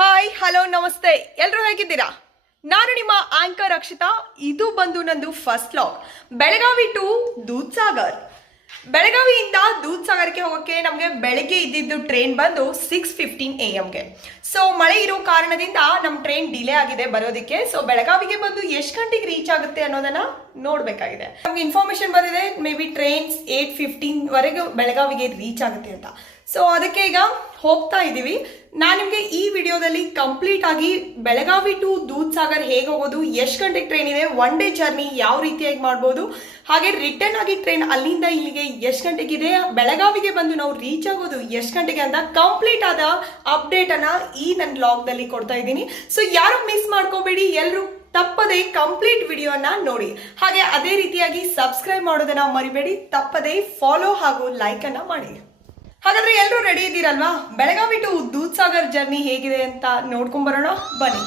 Hi hello ನಮಸ್ತೆ ಎಲ್ಲರೂ ಹೇಗಿದ್ದೀರಾ? ನಾನು ನಿಮ್ಮ ಆಂಕರ್ ಅಕ್ಷಿತಾ. ಇದು ಬಂದು ನಂದು first vlog. Belagavi to Dudhsagar. ಬೆಳಗಾವಿಯಿಂದ ದೂದ್ಸಾಗರ್ಗೆ ಹೋಗೋಕ್ಕೆ ನಮಗೆ ಬೆಳಗ್ಗೆ ಇದ್ದಿದ್ದು ಟ್ರೈನ್ ಬಂದು 6:15 AM. ಸೊ ಮಳೆ ಇರೋ ಕಾರಣದಿಂದ ನಮ್ಮ ಟ್ರೈನ್ ಡಿಲೇ ಆಗಿದೆ ಬರೋದಕ್ಕೆ. ಸೊ ಬೆಳಗಾವಿಗೆ ಬಂದು ಎಷ್ಟು ಗಂಟೆಗೆ ರೀಚ್ ಆಗುತ್ತೆ ಅನ್ನೋದನ್ನ ನೋಡಬೇಕಾಗಿದೆ. ನಮ್ಗೆ ಇನ್ಫಾರ್ಮೇಶನ್ ಬಂದಿದೆ ಮೇ ಬಿ ಟ್ರೈನ್ಸ್ 8:15 ವರೆಗೂ ಬೆಳಗಾವಿಗೆ ರೀಚ್ ಆಗುತ್ತೆ ಅಂತ. ಸೊ ಅದಕ್ಕೆ ಈಗ ಹೋಗ್ತಾ ಇದ್ದೀವಿ. ನಾನು ನಿಮಗೆ ಈ ವಿಡಿಯೋದಲ್ಲಿ ಕಂಪ್ಲೀಟ್ ಆಗಿ ಬೆಳಗಾವಿ ಟು ದೂದ್ಸಾಗರ್ ಹೇಗೆ ಹೋಗೋದು, ಎಷ್ಟು ಗಂಟೆಗೆ ಟ್ರೈನ್ ಇದೆ, ಒನ್ ಡೇ ಜರ್ನಿ ಯಾವ ರೀತಿಯಾಗಿ ಮಾಡ್ಬೋದು, ಹಾಗೆ ರಿಟರ್ನ್ ಆಗಿ ಟ್ರೈನ್ ಅಲ್ಲಿಂದ ಇಲ್ಲಿಗೆ ಎಷ್ಟು ಗಂಟೆಗಿದೆ, ಬೆಳಗಾವಿಗೆ ಬಂದು ನಾವು ರೀಚ್ ಆಗೋದು ಎಷ್ಟು ಗಂಟೆಗೆ ಅಂತ ಕಂಪ್ಲೀಟ್ ಆದ ಅಪ್ಡೇಟ್ ಅನ್ನ ಈ ನನ್ನ ವ್ಲಾಗ್ದಲ್ಲಿ ಕೊಡ್ತಾ ಇದ್ದೀನಿ. ಸೊ ಯಾರು ಮಿಸ್ ಮಾಡ್ಕೋಬೇಡಿ, ಎಲ್ಲರೂ ತಪ್ಪದೆ ಕಂಪ್ಲೀಟ್ ವಿಡಿಯೋನ ನೋಡಿ. ಹಾಗೆ ಅದೇ ರೀತಿಯಾಗಿ ಸಬ್ಸ್ಕ್ರೈಬ್ ಮಾಡೋದನ್ನ ಮರಿಬೇಡಿ, ತಪ್ಪದೆ ಫಾಲೋ ಹಾಗೂ ಲೈಕ್ ಅನ್ನ ಮಾಡಿ. ಹಾಗಾದ್ರೆ ಎಲ್ಲರೂ ರೆಡಿ ಇದ್ದೀರಲ್ವಾ? ಬೆಳಗಾವಿ ಟು ದೂದ್ಸಾಗರ್ ಜರ್ನಿ ಹೇಗಿದೆ ಅಂತ ನೋಡ್ಕೊಂಡ್ ಬರೋಣ ಬನ್ನಿ.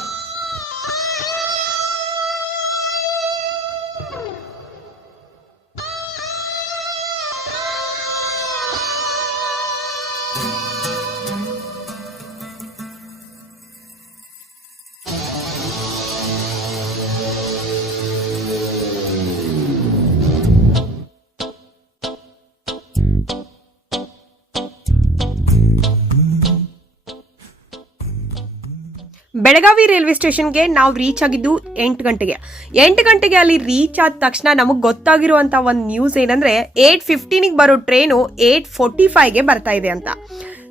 ಬೆಳಗಾವಿ ರೈಲ್ವೆ ಸ್ಟೇಷನ್ಗೆ ನಾವು ರೀಚ್ ಆಗಿದ್ದು 8 ಗಂಟೆಗೆ. 8 ಗಂಟೆಗೆ ಅಲ್ಲಿ ರೀಚ್ ಆದ ತಕ್ಷಣ ನಮಗೆ ಗೊತ್ತಾಗಿರುವಂತ ಒಂದು ನ್ಯೂಸ್ ಏನಂದ್ರೆ 8:15 ಬರೋ ಟ್ರೈನು 8:45 ಬರ್ತಾ ಇದೆ ಅಂತ.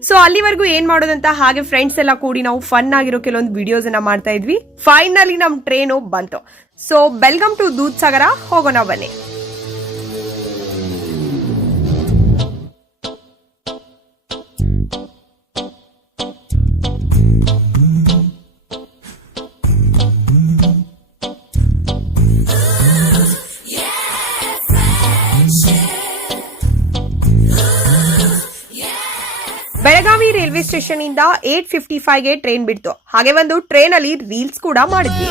ಸೊ ಅಲ್ಲಿವರೆಗೂ ಏನ್ ಮಾಡೋದಂತ ಹಾಗೆ ಫ್ರೆಂಡ್ಸ್ ಎಲ್ಲ ಕೂಡಿ ನಾವು ಫನ್ ಆಗಿರೋ ಕೆಲವೊಂದು ವಿಡಿಯೋಸ್ ಅನ್ನ ಮಾಡ್ತಾ ಇದ್ವಿ. ಫೈನಲಿ ನಮ್ ಟ್ರೈನು ಬಂತು. ಸೊ ಬೆಲ್ಗಮ್ ಟು ದೂದ್ಸಾಗರ ಹೋಗೋಣ ಬನ್ನಿ. ಬೆಳಗಾವಿ ರೈಲ್ವೆ ಸ್ಟೇಷನ್ ಇಂದ 8:55 ಟ್ರೈನ್ ಬಿಡ್ತು. ಹಾಗೆ ಒಂದು ಟ್ರೈನ್ ಅಲ್ಲಿ ರೀಲ್ಸ್ ಕೂಡ ಮಾಡಿದ್ವಿ.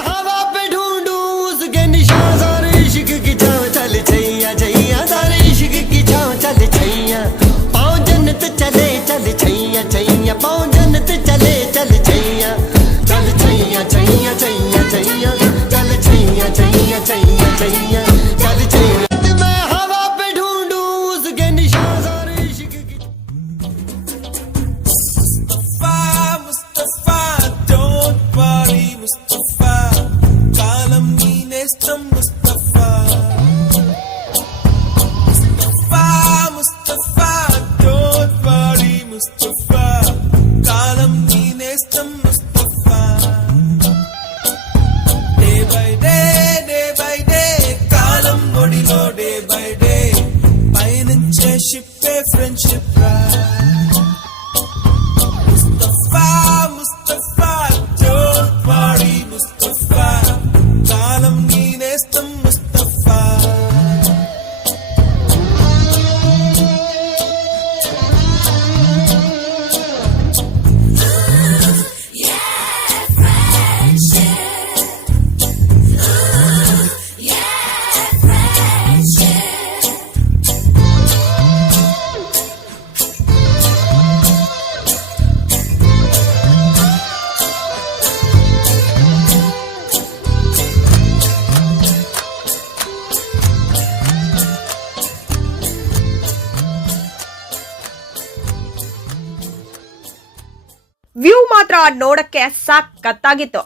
ವ್ಯೂ ಮಾತ್ರ ನೋಡಕ್ಕೆ ಸಖತ್ತಾಗಿತ್ತು.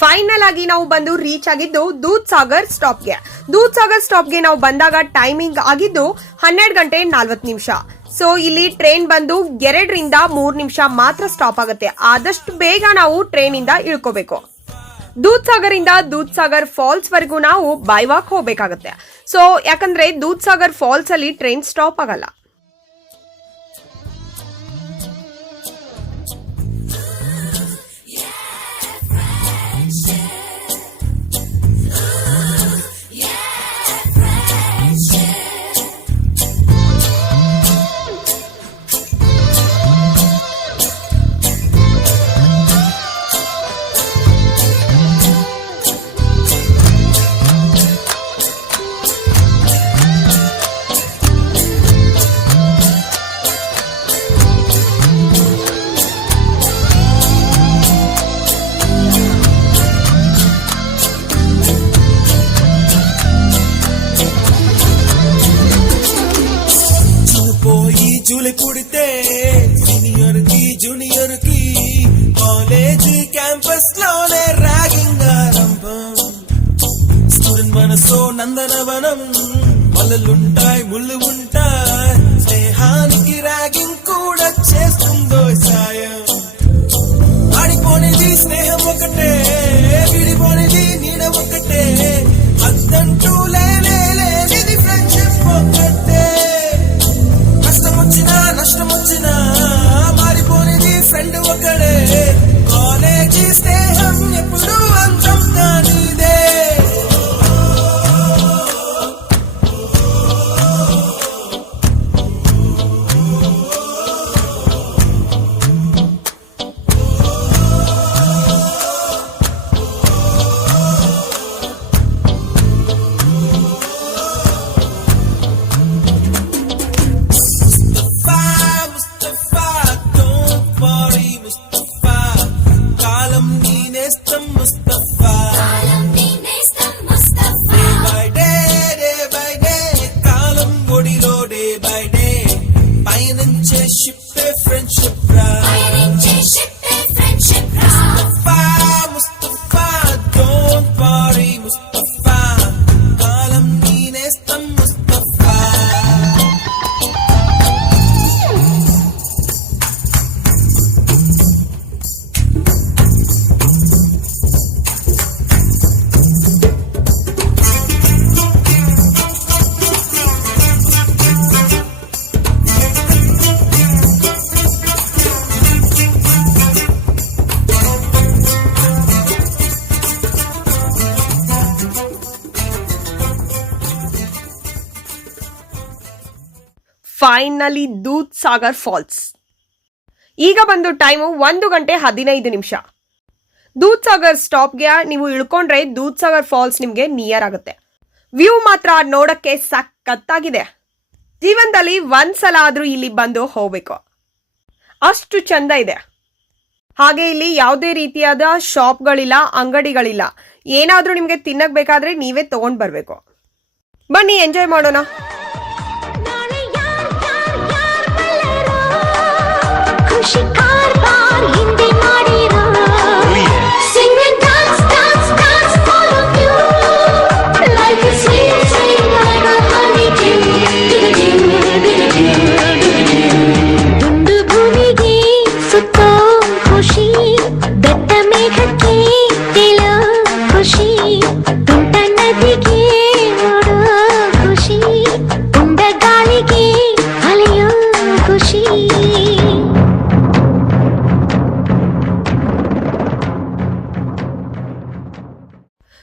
ಫೈನಲ್ ಆಗಿ ನಾವು ಬಂದು ರೀಚ್ ಆಗಿದ್ದು ದೂದ್ಸಾಗರ್ ಸ್ಟಾಪ್ಗೆ. ದೂದ್ಸಾಗರ್ ಸ್ಟಾಪ್ಗೆ ನಾವು ಬಂದಾಗ ಟೈಮಿಂಗ್ ಆಗಿದ್ದು 12:40. ಸೊ ಇಲ್ಲಿ ಟ್ರೈನ್ ಬಂದು 2ರಿಂದ 3 ನಿಮಿಷ ಮಾತ್ರ ಸ್ಟಾಪ್ ಆಗುತ್ತೆ. ಆದಷ್ಟು ಬೇಗ ನಾವು ಟ್ರೈನ್ ಇಂದ ಇಳ್ಕೋಬೇಕು. ದೂದ್ಸಾಗರ್ ಇಂದ ದೂದ್ಸಾಗರ್ ಫಾಲ್ಸ್ ವರೆಗೂ ನಾವು ಬೈ ವಾಕ್ ಹೋಗ್ಬೇಕಾಗತ್ತೆ. ಸೊ ಯಾಕಂದ್ರೆ ದೂದ್ಸಾಗರ್ ಫಾಲ್ಸ್ ಅಲ್ಲಿ ಟ್ರೈನ್ ಸ್ಟಾಪ್ ಆಗಲ್ಲ. స్కూల్ పుడితే సీనియర్ కి జూనియర్ కి కాలేజ్ క్యాంపస్ లోనే ర్యాగింగ్ ఆరంభం. స్టూడెంట్ మనసో నందనవనం, మల్లలుంటాయి ముళ్ళు ఉంటాయి, స్నేహానికి ర్యాగింగ్ కూడా చేస్తుందో సాయం. ఆడిపోనిది స్నేహం ఒకటే, విడిపోనిది నీడ ఒకటే, అద్దంటూ లేనిది ఫ్రెండ్షిప్ ఒకటే. కష్టం వచ్చినా నష్టం వచ్చినా మారిపోనిది ఫ్రెండ్ ఒకడే, కాలేజీ స్నేహం ఎప్పుడు అంతం కానిదే. Finally Dudhsagar falls. ಈಗ ಬಂದು ಟೈಮು 1:15. ದೂದ್ ಸಾಗರ್ ಸ್ಟಾಪ್ಗೆ ನೀವು ಇಳ್ಕೊಂಡ್ರೆ ದೂದ್ ಸಾಗರ್ ಫಾಲ್ಸ್ ನಿಮ್ಗೆ ನಿಯರ್ ಆಗುತ್ತೆ. ವ್ಯೂ ಮಾತ್ರ ನೋಡಕ್ಕೆ ಸಖತ್ತಾಗಿದೆ. ಜೀವನದಲ್ಲಿ ಒಂದ್ಸಲ ಆದ್ರೂ ಇಲ್ಲಿ ಬಂದು ಹೋಗ್ಬೇಕು, ಅಷ್ಟು ಚಂದ ಇದೆ. ಹಾಗೆ ಇಲ್ಲಿ ಯಾವುದೇ ರೀತಿಯಾದ ಶಾಪ್ಗಳಿಲ್ಲ, ಅಂಗಡಿಗಳಿಲ್ಲ. ಏನಾದ್ರೂ ನಿಮ್ಗೆ ತಿನ್ನಕ್ ಬೇಕಾದ್ರೆ ನೀವೇ ತಗೊಂಡ್ ಬರ್ಬೇಕು. ಬನ್ನಿ ಎಂಜಾಯ್ ಮಾಡೋಣ.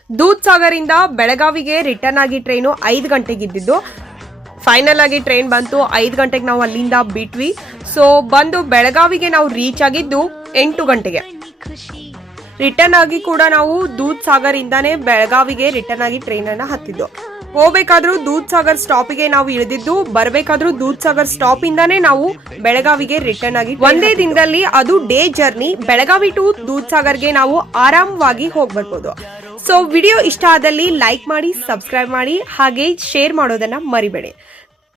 ದೂದ್ ಸಾಗರ್ ಇಂದ ಬೆಳಗಾವಿಗೆ ರಿಟರ್ನ್ ಆಗಿ ಟ್ರೈನು 5 ಗಂಟೆಗಿದ್ದು, ಫೈನಲ್ ಆಗಿ ಟ್ರೈನ್ ಬಂತು 5 ಗಂಟೆಗೆ. ನಾವು ಅಲ್ಲಿಂದ ಬಿಟ್ವಿ. ಸೊ ಬಂದು ಬೆಳಗಾವಿಗೆ ನಾವು ರೀಚ್ ಆಗಿದ್ದು 8 ಗಂಟೆಗೆ. ರಿಟರ್ನ್ ಆಗಿ ಕೂಡ ನಾವು ದೂದ್ ಸಾಗರ್ ಇಂದಾನೆ ಬೆಳಗಾವಿಗೆ ರಿಟರ್ನ್ ಆಗಿ ಟ್ರೈನ್ ಅನ್ನ ಹತ್ತಿದ್ದು. ಹೋಗ್ಬೇಕಾದ್ರೂ ದೂದ್ ಸಾಗರ್ ಸ್ಟಾಪಿಗೆ ನಾವು ಇಳಿದಿದ್ದು, ಬರ್ಬೇಕಾದ್ರೂ ದೂದ್ ಸಾಗರ್ ಸ್ಟಾಪ್ ಇಂದಾನೆ ನಾವು ಬೆಳಗಾವಿಗೆ ರಿಟರ್ನ್ ಆಗಿ. ಒಂದೇ ದಿನದಲ್ಲಿ ಅದು ಡೇ ಜರ್ನಿ. ಬೆಳಗಾವಿ ಟು ದೂದ್ ಸಾಗರ್ಗೆ ನಾವು ಆರಾಮವಾಗಿ ಹೋಗಿ ಬರ್ಬೋದು. ಸೊ ವಿಡಿಯೋ ಇಷ್ಟ ಆದಲ್ಲಿ ಲೈಕ್ ಮಾಡಿ, ಸಬ್ಸ್ಕ್ರೈಬ್ ಮಾಡಿ, ಹಾಗೆ ಶೇರ್ ಮಾಡೋದನ್ನ ಮರಿಬೇಡಿ.